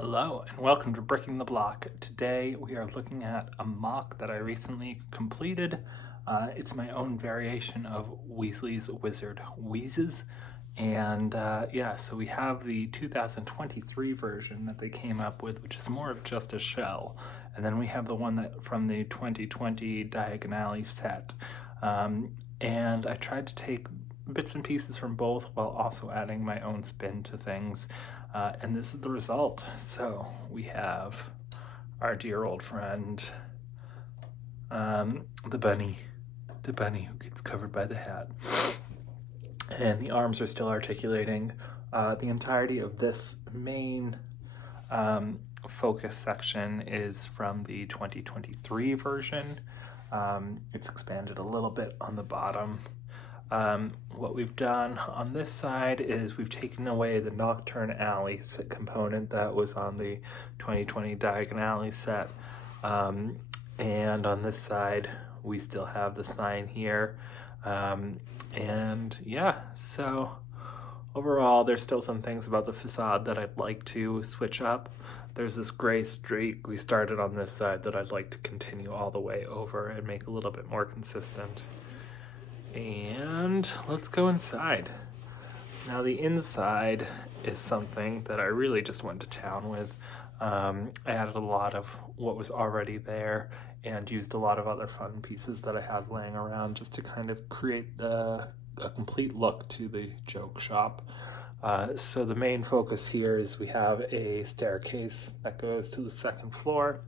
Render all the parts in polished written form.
Hello and welcome to Bricking the Block. Today we are looking at a mock that I recently completed. It's my own variation of Weasley's Wizard Wheezes. And so we have the 2023 version that they came up with, which is more of just a shell. And then we have the one that from the 2020 Diagon set. And I tried to take bits and pieces from both while also adding my own spin to things. And this is the result. So we have our dear old friend, the bunny who gets covered by the hat. And the arms are still articulating. The entirety of this main focus section is from the 2023 version. It's expanded a little bit on the bottom. What we've done on this side is we've taken away the Nocturne Alley component that was on the 2020 Diagon Alley set. And on this side, we still have the sign here. So overall, there's still some things about the facade that I'd like to switch up. There's this gray streak we started on this side that I'd like to continue all the way over and make a little bit more consistent. And let's go inside. Now the inside is something that I really just went to town with. I added a lot of what was already there and used a lot of other fun pieces that I had laying around just to kind of create a complete look to the joke shop. So the main focus here is we have a staircase that goes to the second floor.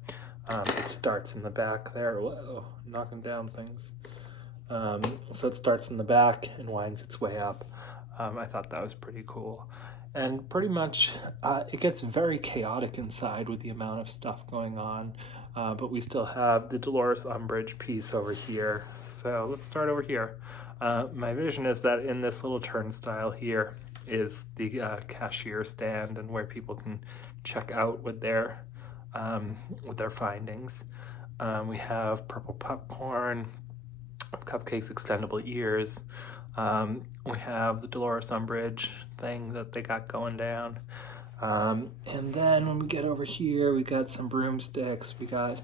It starts in the back there. Whoa, knocking down things. So it starts in the back and winds its way up. I thought that was pretty cool. And pretty much it gets very chaotic inside with the amount of stuff going on. But we still have the Dolores Umbridge piece over here. So let's start over here. My vision is that in this little turnstile here is the cashier stand and where people can check out with their findings. We have purple popcorn, cupcakes, extendable ears. We have the Dolores Umbridge thing that they got going down. And then when we get over here, we got some broomsticks. We got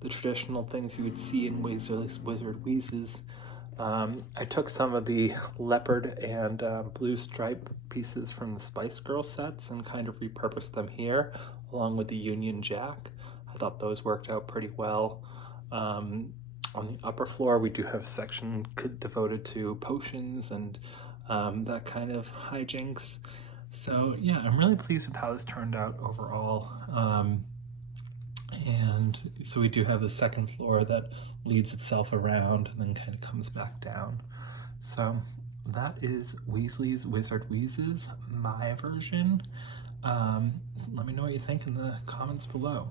the traditional things you would see in Weasley's Wizard Wheezes. I took some of the leopard and blue stripe pieces from the Spice Girl sets and kind of repurposed them here, along with the Union Jack. I thought those worked out pretty well. On the upper floor, we do have a section devoted to potions and that kind of hijinks. So yeah, I'm really pleased with how this turned out overall. And so we do have a second floor that leads itself around and then kind of comes back down. So that is Weasley's Wizard Wheezes, my version. Let me know what you think in the comments below.